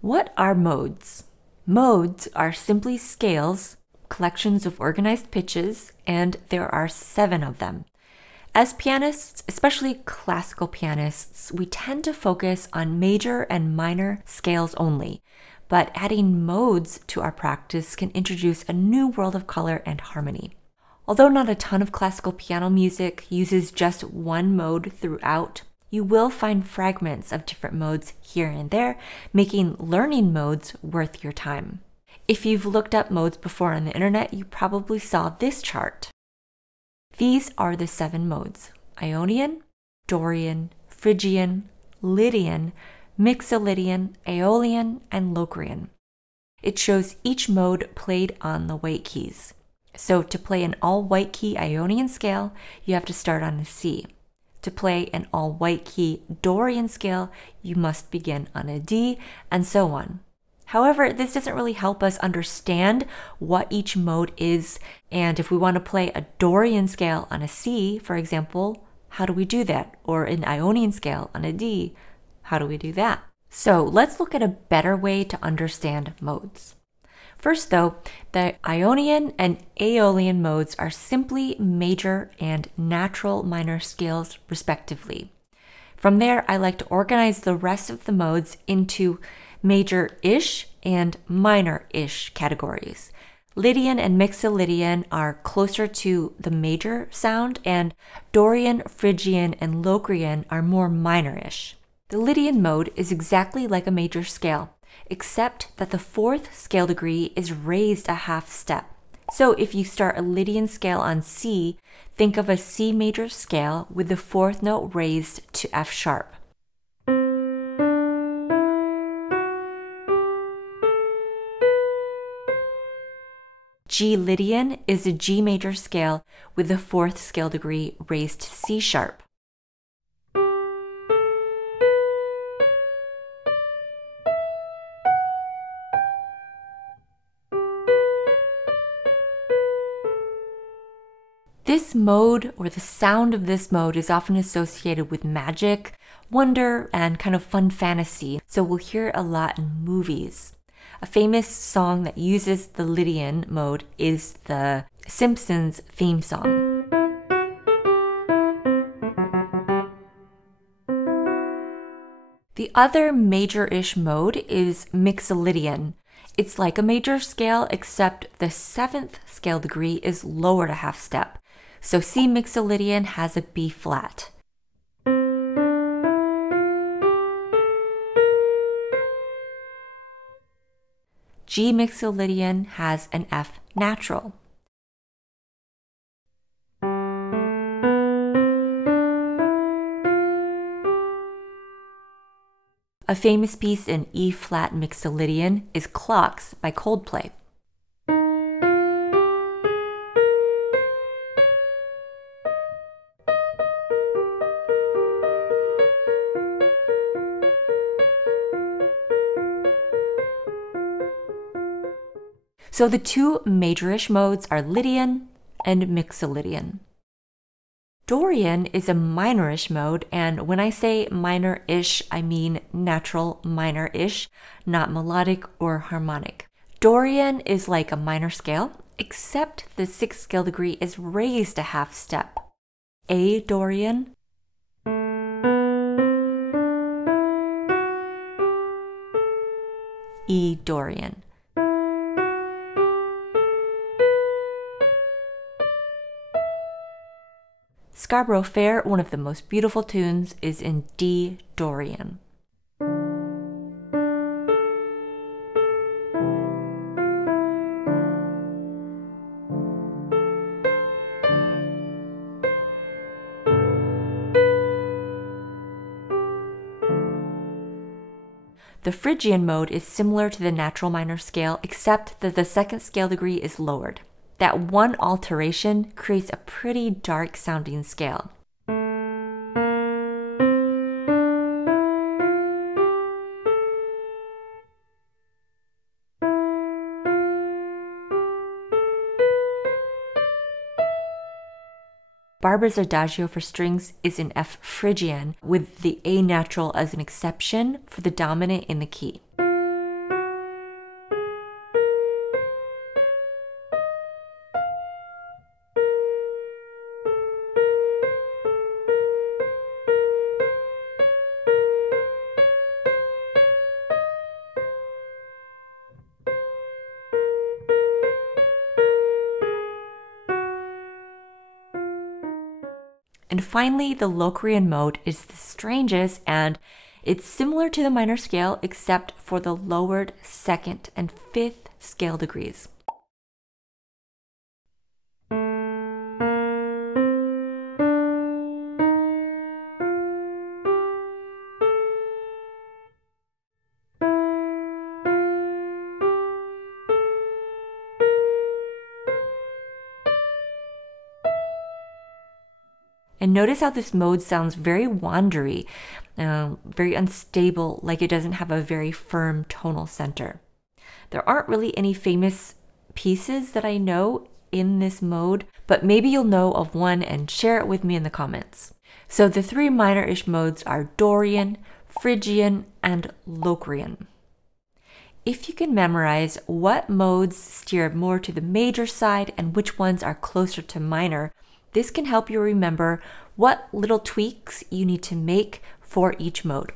What are modes? Modes are simply scales, collections of organized pitches, and there are 7 of them. As pianists, especially classical pianists, we tend to focus on major and minor scales only, but adding modes to our practice can introduce a new world of color and harmony. Although not a ton of classical piano music uses just one mode throughout, you will find fragments of different modes here and there, making learning modes worth your time. If you've looked up modes before on the internet, you probably saw this chart. These are the 7 modes: Ionian, Dorian, Phrygian, Lydian, Mixolydian, Aeolian, and Locrian. It shows each mode played on the white keys. So to play an all-white key Ionian scale, you have to start on a C. To play an all-white key Dorian scale, you must begin on a D, and so on. However, this doesn't really help us understand what each mode is, and if we want to play a Dorian scale on a C, for example, how do we do that? Or an Ionian scale on a D, how do we do that? So let's look at a better way to understand modes. First though, the Ionian and Aeolian modes are simply major and natural minor scales respectively. From there, I like to organize the rest of the modes into major-ish and minor-ish categories. Lydian and Mixolydian are closer to the major sound, and Dorian, Phrygian, and Locrian are more minor-ish. The Lydian mode is exactly like a major scale, except that the 4th scale degree is raised a half step. So if you start a Lydian scale on C, think of a C major scale with the 4th note raised to F sharp. G Lydian is a G major scale with the 4th scale degree raised to C sharp. This mode, or the sound of this mode, is often associated with magic, wonder, and kind of fun fantasy, so we'll hear it a lot in movies. A famous song that uses the Lydian mode is the Simpsons theme song. The other major-ish mode is Mixolydian. It's like a major scale, except the 7th scale degree is lowered a half step. So C Mixolydian has a B flat. G Mixolydian has an F natural. A famous piece in E flat Mixolydian is Clocks by Coldplay. So the 2 major-ish modes are Lydian and Mixolydian. Dorian is a minor-ish mode, and when I say minor-ish, I mean natural minor-ish, not melodic or harmonic. Dorian is like a minor scale, except the 6th scale degree is raised a half step. A Dorian, E Dorian. Scarborough Fair, one of the most beautiful tunes, is in D Dorian. The Phrygian mode is similar to the natural minor scale, except that the 2nd scale degree is lowered. That one alteration creates a pretty dark sounding scale. Barber's Adagio for strings is in F Phrygian, with the A natural as an exception for the dominant in the key. And finally, the Locrian mode is the strangest, and it's similar to the minor scale except for the lowered second and fifth scale degrees. And notice how this mode sounds very wandery, very unstable, like it doesn't have a very firm tonal center. There aren't really any famous pieces that I know in this mode, but maybe you'll know of one and share it with me in the comments. So the three minor-ish modes are Dorian, Phrygian, and Locrian. If you can memorize what modes steer more to the major side and which ones are closer to minor, this can help you remember what little tweaks you need to make for each mode.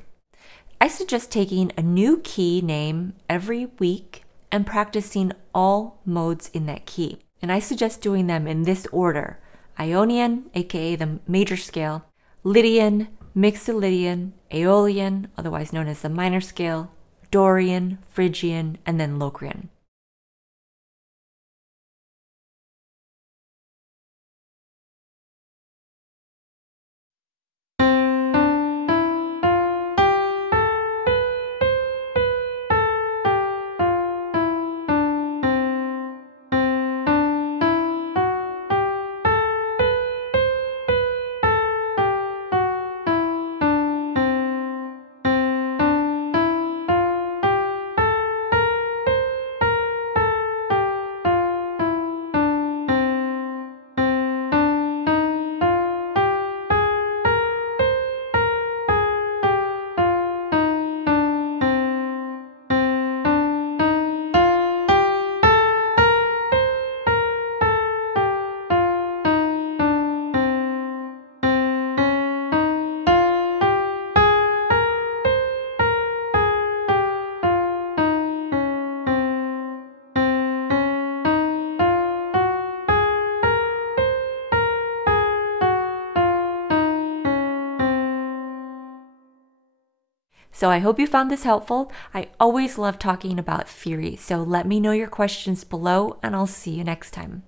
I suggest taking a new key name every week and practicing all modes in that key. And I suggest doing them in this order: Ionian, aka the major scale, Lydian, Mixolydian, Aeolian, otherwise known as the minor scale, Dorian, Phrygian, and then Locrian. So I hope you found this helpful. I always love talking about theory, so let me know your questions below and I'll see you next time.